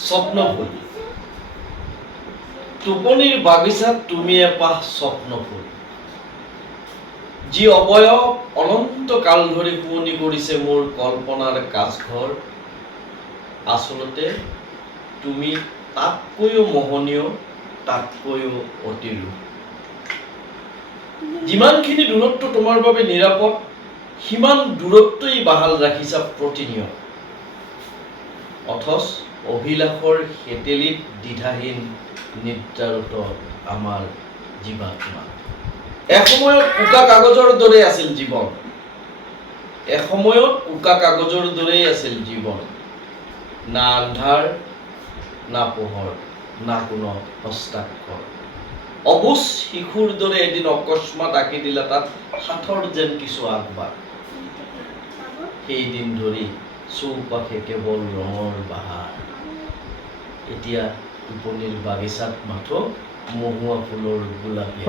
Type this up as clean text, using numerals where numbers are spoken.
স্বপ্নফুল টোপনিৰ বাগিচাত তুমি এপাহ স্বপ্নফুল যি অবয়ব অনন্ত কাল ধৰি শুৱনি কৰিছে মোৰ কল্পনাৰ কাজঘৰ আচলতে তুমি তাতকৈও মোহনীয় তাতকৈও অতিৰূপ যিমানখিনি দূৰত্ব তোমাৰ বাবে নিৰাপদ সিমান দূৰত্বই বাহাল ৰাখিছা প্ৰতিনিয়ত অথচ অভিলাষৰ হেতেলিত দ্বিধাহীন নিদ্ৰাৰত আমাৰ জীৱাত্মা এসময়ত উকা কাগজৰ দৰে আছিল জীৱন এসময়ত উকা কাগজৰ দৰেই আছিল জীৱন না আন্ধাৰ না পোহৰ না কোনো হস্তাক্ষৰ অবুজ শিশুৰ দৰে এদিন অকস্মাত আঁকি দিলা তাত সাঁথৰ যেন কিছু আগবাদ সেই দিন ধৰি চৌপাশে কেৱল ৰঙৰ বাহাৰ এতিয়া টোপনিৰ বাগিচাত মাথো মহুৱা ফুলৰ গোলাপী